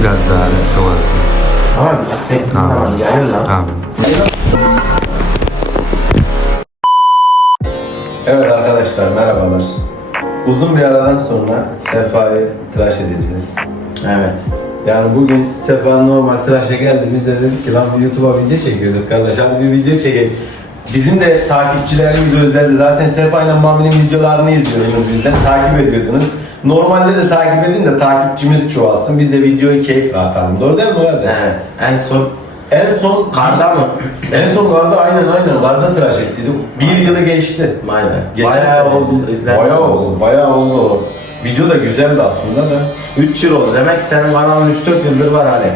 Biraz daha çok az. Tamam. tamam. Tamam. Evet arkadaşlar merhabalar. Uzun bir aradan sonra Sefa'yı tıraş edeceğiz. Evet. Yani bugün Sefa normal tıraşa geldi. Biz de dedik ki lan bir YouTube'a video çekiyorduk kardeş. Hadi bir video çekelim. Bizim de takipçilerimiz özledi. Zaten Sefa ile Mami'nin videolarını izliyordunuz bizden. Takip ediyordunuz. Normalde de takip edin de takipçimiz çoğalsın. Biz de videoyu keyifle atalım. Doğru değil mi kardeş? Evet. En son En son karda mı? En son karda aynen aynen karda tıraş ettiydik. Bir yılı geçti. Vay be. Geçen Bayağı sene. oldu izlenme. Bayağı oldu, bayağı oldu o. Video da güzeldi aslında da. 3 yıl oldu. Demek ki senin kanalın 3-4 yıldır var hali.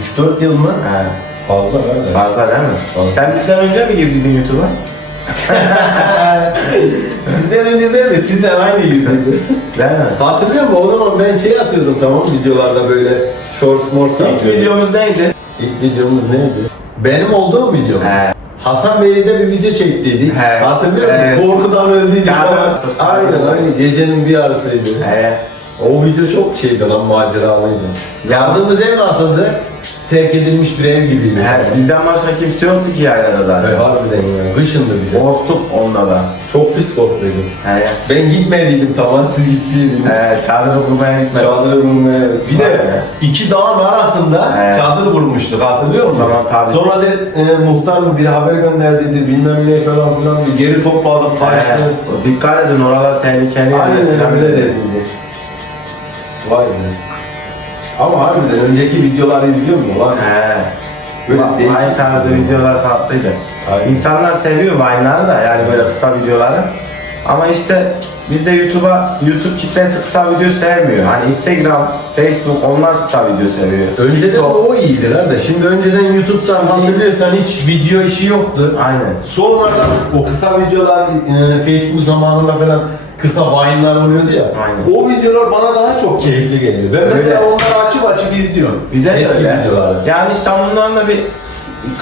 3-4 yıl mı? He. Fazla kardeş. Fazla değil mi? Fazla. Sen bizden önce mi girdin YouTube'a? Sizden önce değil de sizden aynı yüzdeydi. Değil mi? Hatırlıyor musun? O zaman ben şey atıyordum tamam videolarda böyle shorts morts İlk atıyordum. videomuz neydi? İlk videomuz neydi? Benim olduğum video mu? He. Hasan Bey'le de bir video çektiydik. He. Hatırlıyor musun? Evet. Korkudan Çağrı- Aynen aynen. Gecenin bir yarısıydı. He. O video çok şeydi lan maceralıydı. Yardığımız ev nasıldı? Terk edilmiş bir ev gibiydi. He. Bizden başka kimse yoktu ki yaylada Ve zaten. harbiden ya. Kışındı bir de. Korktuk onunla da. Çok pis korktuydum. He. Ben gitmediydim tamam siz gittiydiniz. He. Çadırı kurmaya gitmedik. Çadırı kurmaya. Bir de be. iki dağın arasında He. çadır kurmuştuk hatırlıyor musun? Tamam, tabii. Sonra da e, muhtar mı bir haber gönderdiydi bilmem ne falan filan bir geri topladık He. kaçtı. Dikkat edin oralar tehlikeli. Aynen öyle dediydi. Vay be. Ama harbiden önceki videoları izliyor musun lan? He. Böyle Vine değişik tarzı videolar farklıydı. Aynen. İnsanlar seviyor Vine'ları da yani böyle kısa videoları. Ama işte bizde YouTube'a YouTube kitlesi kısa video sevmiyor. Hani Instagram, Facebook onlar kısa video seviyor. Önceden TikTok- o iyiydi da şimdi önceden YouTube'dan hatırlıyorsan hiç video işi yoktu. Aynen. Sonradan o kısa videolar e, Facebook zamanında falan kısa Vine'lar oluyordu ya. Aynen. O videolar bana daha çok keyifli geliyor. Ben mesela Öyle. onları açıp açıp izliyorum. Bize de Eski öyle. videoları. Yani işte bunların da bir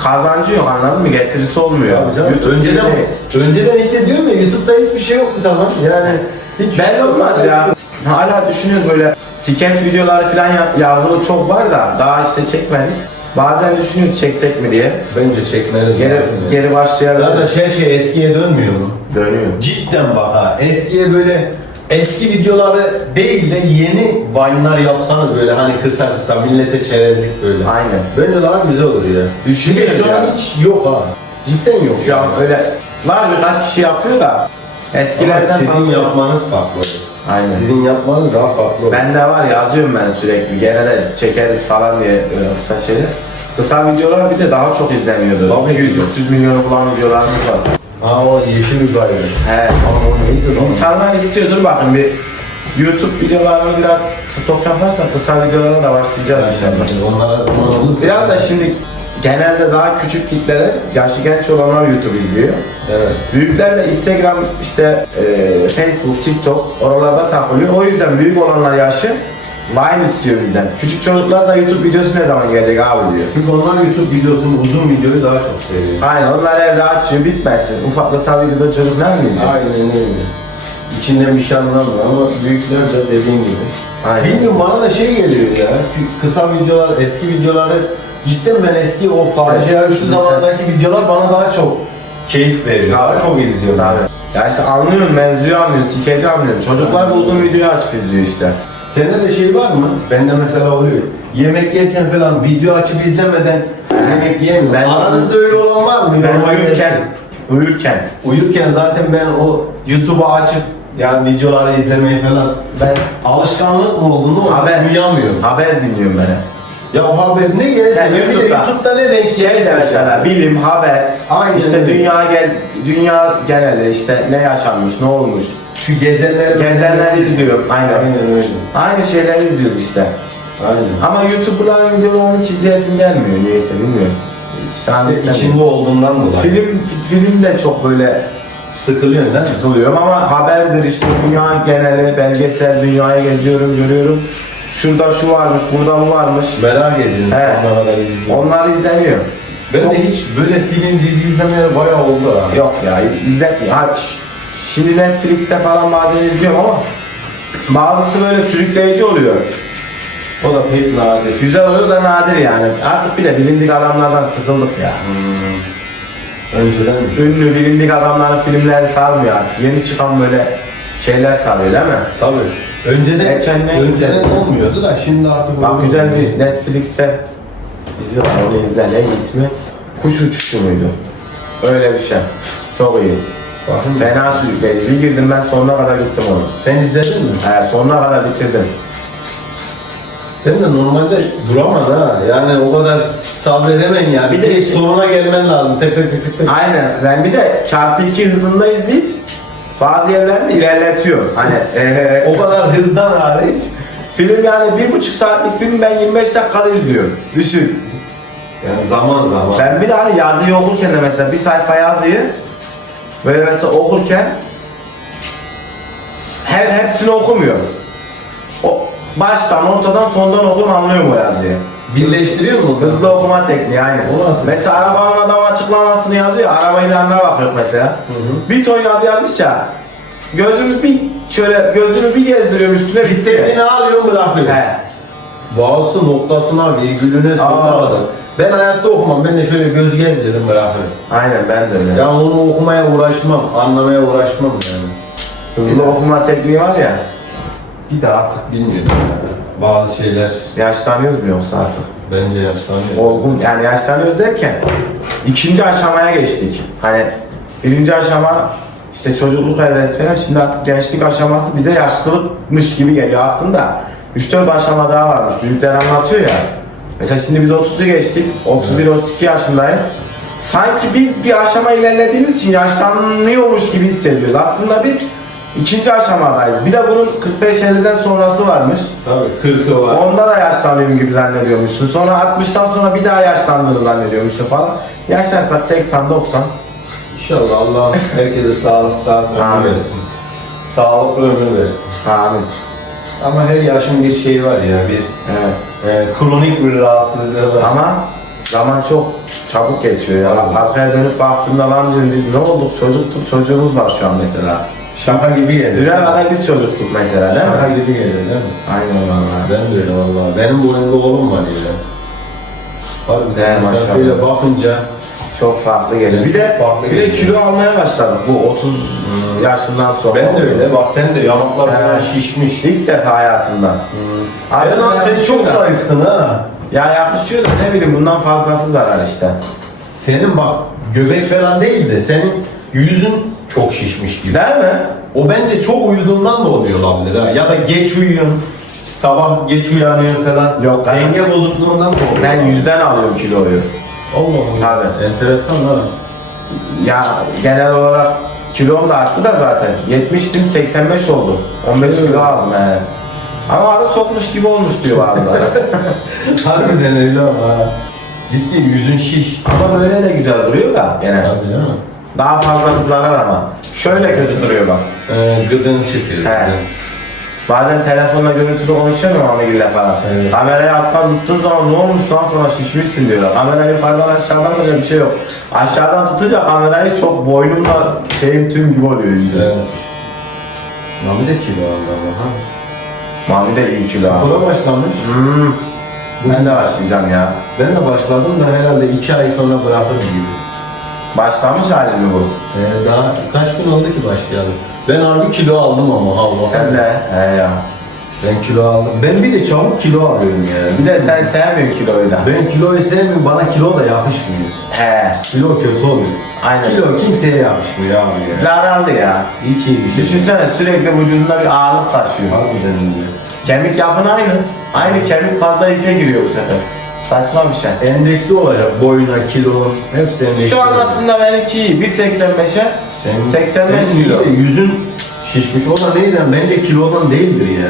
kazancı yok anladın mı? Getirisi olmuyor. Tabii canım. YouTube önceden, gibi önceden işte diyorum ya YouTube'da hiçbir şey yoktu tamam. Yani hiç Ben olmaz ya. Hala düşünüyoruz böyle skeç videoları falan ya- yazılı çok var da daha işte çekmedik. Bazen düşünüyoruz çeksek mi diye. Bence çekmeniz Geri, lazım ya. geri başlayalım. Kardeş her şey eskiye dönmüyor mu? Dönüyor. Cidden bak ha. Eskiye böyle eski videoları değil de yeni Vine'lar yapsana böyle hani kısa kısa millete çerezlik böyle. Aynen. Bence daha güzel olur ya. Düşünüyoruz Çünkü şu an ya. hiç yok ha. Cidden yok. Şu an öyle var birkaç kişi yapıyor da Ama eskilerden sizin fazla- yapmanız farklı. Aynen. Sizin yapmanız daha farklı. Ben de var yazıyorum ben sürekli gene de çekeriz falan diye böyle kısa şeyler. Kısa videolar bir de daha çok izleniyordu. Tabii. 100-300 milyon falan videolarımız var. Ha o yeşil uzaylı. He. Ama o neydi lan? İnsanlar istiyordur bakın bir YouTube videolarını biraz stok yaparsa kısa videolara da başlayacağız inşallah. Onlara zaman olur. Biraz da şimdi genelde daha küçük kitleler, yaşı genç olanlar YouTube izliyor. Evet. Büyükler de Instagram, işte e, Facebook, TikTok oralarda takılıyor. O yüzden büyük olanlar yaşı Vine istiyor bizden. Küçük çocuklar da YouTube videosu ne zaman gelecek abi diyor. Çünkü onlar YouTube videosunu, uzun videoyu daha çok seviyor. Aynen onlar evde açıyor bitmesin. Ufak kısa videoda çocuk ne anlayacak? Aynen öyle. İçinden bir şey anlamıyor ama büyükler de dediğin gibi. Aynen. Bilmiyorum bana da şey geliyor ya. Çünkü kısa videolar, eski videoları cidden ben eski o facia mesela- zamandaki videolar bana daha çok keyif veriyor. Daha çok izliyorum. Tabii. Ya işte anlıyorsun, mevzuyu anlıyorsun, skeci anlıyorsun. Çocuklar da uzun videoyu açıp izliyor işte. Sende de şey var mı? Bende mesela oluyor. Yemek yerken falan video açıp izlemeden yemek yiyemiyorum. Ben- Aranızda öyle olan var mı? Ben Normal uyurken, uyurken Uyurken zaten ben o YouTube'u açıp yani videoları izlemeyi falan ben alışkanlık mı oldu ne oldu? Haber. Uyuyamıyorum. haber dinliyorum ben. hep. Ya o haber ne gelirse Yani bir de YouTube'da. YouTube'da ne denk Şey gelirse mesela bilim, haber, Aynen işte öyle. dünya gel, dünya genelde işte ne yaşanmış, ne olmuş. Şu gezenler Gezenleri izliyorum, aynen. Aynen öyle. Aynı şeyleri izliyoruz işte. Aynen. Ama YouTuber'ların videolarını hiç izleyesim gelmiyor niyeyse bilmiyorum. Yani İşte içinde olduğundan dolayı. Film, film de çok böyle Sıkılıyorsun değil mi? sıkılıyorum ama haberdir işte dünya geneli, belgesel, dünyayı geziyorum, görüyorum. Şurada şu varmış, burada bu varmış. Merak ediyorum. Evet. sonuna kadar izliyorum. Onlar izleniyor. Ben de hiç böyle film dizi izlemeye bayağı oldu ha. Yok ya izletmiyor. Ha, ş- şimdi Netflix'te falan bazen izliyorum ama bazısı böyle sürükleyici oluyor. O da pek nadir. Güzel olur da nadir yani. Artık bir de bilindik adamlardan sıkıldık ya. Önceden Ünlü bilindik adamların filmleri sarmıyor artık. Yeni çıkan böyle şeyler sarıyor değil mi? Tabii. Önceden, Geçen ne önceden olmuyordu da şimdi artık Bak oluyor. güzel bir Netflix'te dizi var onu izle. Ne ismi? Kuş uçuşu muydu? Öyle bir şey. Çok iyi. Bakın, Fena sürükleyici. Bir girdim ben sonuna kadar gittim onu. sen izledin mi? He, sonuna kadar bitirdim. Sen de normalde duramaz ha. Yani o kadar sabredemen ya. Bir de sonuna gelmen lazım. Tek tek tek tek tek. Aynen. Ben bir de çarpı iki hızında izleyip bazı yerlerini ilerletiyor. Hani eee O kadar hızdan hariç. film yani bir buçuk saatlik film ben 25 dakikada izliyorum. Düşün. Yani zaman zaman. Ben bir de hani yazıyı okurken de mesela bir sayfa yazıyı böyle mesela okurken her hepsini okumuyorum. O baştan, ortadan, sondan okuyorum anlıyorum o yazıyı. Birleştiriyor mu? Hızlı okuma tekniği aynen. O nasıl? Mesela arabanın adam açıklamasını yazıyor, araba ilanına bakıyor mesela. Bir ton yazı yazmış ya. Gözümü bir şöyle gözünü bir gezdiriyorum üstüne bitti. İstediğini alıyorsun bırakıyorsun. He. Bazısı noktasına, virgülüne, sonuna Aa. kadar. Ben hayatta okumam. Ben de şöyle göz gezdiririm bırakırım. Aynen ben de öyle. Ya onu okumaya uğraşmam, anlamaya uğraşmam yani. Hızlı okuma tekniği var ya. Bir de artık bilmiyorum ya. Bazı şeyler Yaşlanıyoruz mu yoksa artık? bence yaşlanıyor. olgun yani yaşlanıyoruz derken ikinci aşamaya geçtik. Hani birinci aşama işte çocukluk evresi falan şimdi artık gençlik aşaması bize yaşlılıkmış gibi geliyor. Aslında 3-4 aşama daha varmış. Büyükler anlatıyor ya. Mesela şimdi biz 30'u geçtik. 31-32 yaşındayız. Sanki biz bir aşama ilerlediğimiz için yaşlanıyormuş gibi hissediyoruz. Aslında biz ikinci aşamadayız. Bir de bunun 45-50'den sonrası varmış. Tabii kırkı var. Onda da yaşlanıyorum gibi zannediyormuşsun. Sonra 60'tan sonra bir daha yaşlandığını zannediyormuşsun falan. Yaşlarsak 80 90. İnşallah Allah herkese sağlık, Amin. ömür versin. Sağlıklı ömür versin. Amin. Ama her yaşın bir şeyi var ya, bir Evet. e, kronik bir rahatsızlığı var. Ama zaman çok çabuk geçiyor ya. Tabii. Arkaya dönüp baktığımda lan diyorum biz ne olduk çocuktuk çocuğumuz var şu an mesela. Şaka gibi gelir. Düne kadar biz çocuktuk mesela değil Şaka mi? gibi gelir değil mi? Aynen valla. Ben de öyle vallahi. Benim boyumda oğlum var ya. Harbiden insan maşallah. şöyle bakınca Çok farklı geliyor. Yani Bir de, farklı bir de geliyor. kilo almaya başladık bu 30 yaşından sonra. ben de öyle. Bak sen de yanaklar falan Evet. şişmiş. İlk defa hayatımda. Ben Aslında sen çok da- zayıftın ha. Ya yakışıyor da ne bileyim bundan fazlası zarar işte. Senin bak göbek falan değil de senin yüzün çok şişmiş gibi. Değil mi? O bence çok uyuduğundan da oluyor olabilir ha. Ya da geç uyuyorsun. Sabah geç uyanıyorsun falan. Yok, ben- Denge bozukluğundan da oluyor. Ben yüzden alıyorum kiloyu. Allah Allah. Tabii. Enteresan ha. Ya genel olarak kilom da arttı da zaten. 70'tim 85 oldu. 15 kilo aldım he. Ama arı sokmuş gibi olmuş diyor bazıları. Harbiden öyle ama ha. Ciddi yüzün şiş. ama böyle de güzel duruyor da gene. Tabii canım. Daha fazla zarar ama. Şöyle kötü duruyor bak. Ee, gıdını çekiyor. He. Bazen telefonla görüntülü konuşuyorum amigille falan. Evet. Kamerayı alttan tuttuğun zaman ne olmuş lan sana şişmişsin diyorlar. Kamera yukarıdan aşağıdan öyle bir şey yok. Aşağıdan tutunca kamerayı çok boynumla şeyim tüm gibi oluyor yüzüm. Evet. Mami de kilo aldı ama ha. Mami de iyi kilo aldı. Spora başlamış. Hmm. Ben de başlayacağım ya. Ben de başladım da herhalde iki ay sonra bırakırım gibi. Başlamış halin mi bu? Ee, daha kaç gün oldu ki başlayalım? Ben harbi kilo aldım ama Allah. Sen de he ya. Ben kilo aldım. Ben bir de çabuk kilo alıyorum yani. Bir de sen sevmiyorsun kiloyu da. Ben kiloyu sevmiyorum, bana kilo da yakışmıyor. He. Kilo kötü oluyor. Aynen. Kilo kimseye yakışmıyor abi ya. Zararlı ya. Hiç iyi bir şey. Düşünsene sürekli vücudunda bir ağırlık taşıyor. Harbiden öyle. Kemik yapın aynı. Aynı kemik fazla yükle giriyor bu sefer. Saçma bir şey. Endeksli olacak boyuna, kilo, hepsi endeksli. Şu an olacak. aslında benimki iyi. 1.85'e Senin- 85 senin kilo. iyi de Yüzün şişmiş. O da neyden? Bence kilodan değildir ya.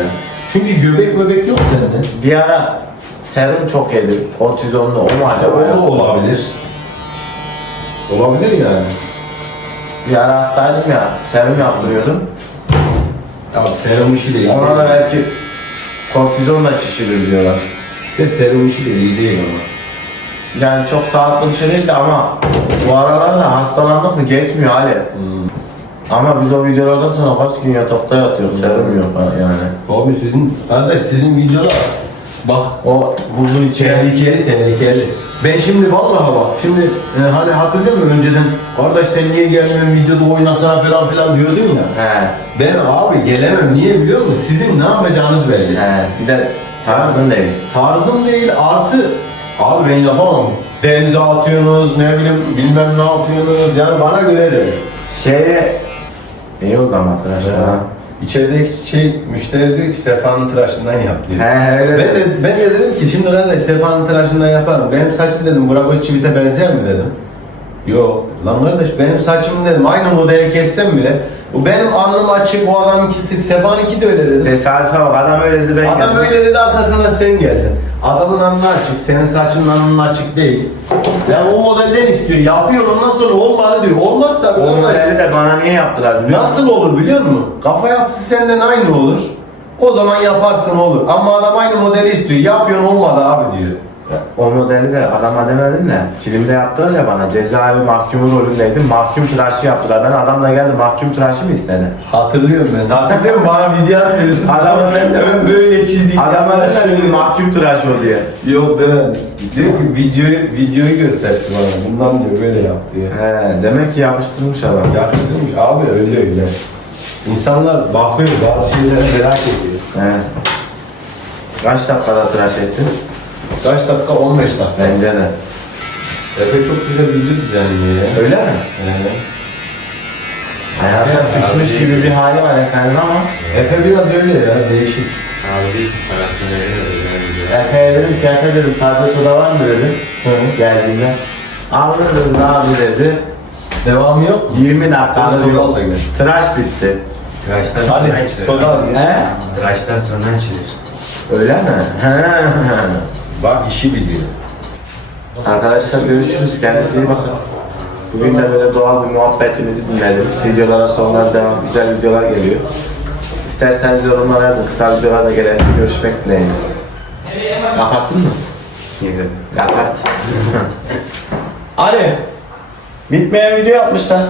Çünkü göbek göbek yok sende. Bir ara serum çok yedim. Kortizonlu o mu acaba? o ya? olabilir. Olabilir yani. Bir ara hastaydım ya. Serum yaptırıyordum. Ya serum işi de iyi Ona da değil. belki kortizon da şişirir diyorlar. De serum işi de iyi değil ama. Yani çok sağlıklı bir şey değil de ama bu aralarda hastalandık mı geçmiyor Ali. Hmm. Ama biz o videolardan sonra kaç gün yatakta yatıyoruz. Serum yok ha yani. Abi sizin, kardeş sizin videolar Bak O buzun içine Tehlikeli, tehlikeli. Ben şimdi vallahi bak, şimdi e, hani hatırlıyor musun önceden kardeş sen niye gelmiyorsun videoda oynasana falan filan diyordun ya. He. Ben abi gelemem niye biliyor musun? Sizin ne yapacağınız belli. He. Bir de tarzın değil. Tarzım değil artı abi ben yapamam. Denize atıyorsunuz ne bileyim bilmem ne yapıyorsunuz yani bana göre de. Şeye... İyi oldu ama tıraş ha. İçerideki şey müşteri diyor ki Sefa'nın tıraşından yap diyor. He öyle Ben de. de, ben de dedim ki şimdi kardeş Sefa'nın tıraşından yaparım. Benim saçım dedim Burak Özçivit'e benzer mi dedim. Yok. Lan kardeş benim saçım dedim aynı modeli kessem bile benim alnım açık bu adamınki sık Sefa'nınki de öyle dedim. Tesadüfe bak adam öyle dedi ben Adam geldim. öyle dedi arkasına sen geldin. Adamın alnı açık, senin saçının alnının açık değil. Yani o modelden istiyor. Yapıyor ondan sonra olmadı diyor. Olmaz tabii. O olmaz. modeli de bana niye yaptılar biliyor musun? Nasıl olur biliyor musun? Kafa yapısı senden aynı olur. O zaman yaparsın olur. Ama adam aynı modeli istiyor. Yapıyorsun olmadı abi diyor. O modeli de adama demedim de filmde yaptılar ya bana cezaevi mahkumu rolündeydim mahkum tıraşı yaptılar ben adamla geldim mahkum tıraşı mı istedi? Hatırlıyorum ben. Hatırlıyorum bana video atıyorsun. Adamı sen de- Ben böyle çizdik. Adama demedim mahkum tıraşı o diye. Yok demedim. Diyor ki videoyu, videoyu gösterdi bana. Bundan diyor böyle yap diyor. He, demek ki yapıştırmış adam. Yakıştırmış abi öyle öyle. İnsanlar bakıyor bazı şeyleri merak ediyor. He. Kaç dakikada tıraş ettin? Kaç dakika? 15 dakika. Bence de. Efe çok güzel video düzenliyor ya. Öyle mi? Evet. Hayata küsmüş gibi bir hali var efendim ama. Efe biraz öyle ya değişik. Abi parasını veriyor. Efe'ye dedim ki Efe dedim sade soda var mı dedim. Hı. Geldiğinde. Alırız abi dedi. Devamı yok mu? 20 dakika Hadi sonra yol da gel. tıraş bitti. Tıraştan Hadi sonra açılır. soda al gel. He? Tıraştan sonra açılır. Öyle mi? Bak işi biliyor. Arkadaşlar görüşürüz. Kendinize iyi bakın. Bugün de böyle doğal bir muhabbetimizi dinlediniz. Videolara sonra devam güzel videolar geliyor. İsterseniz yorumlara yazın. Kısa videolar da gelelim. Görüşmek dileğiyle. Kapattın mı? Kapat. Ali. Bitmeyen video yapmışlar.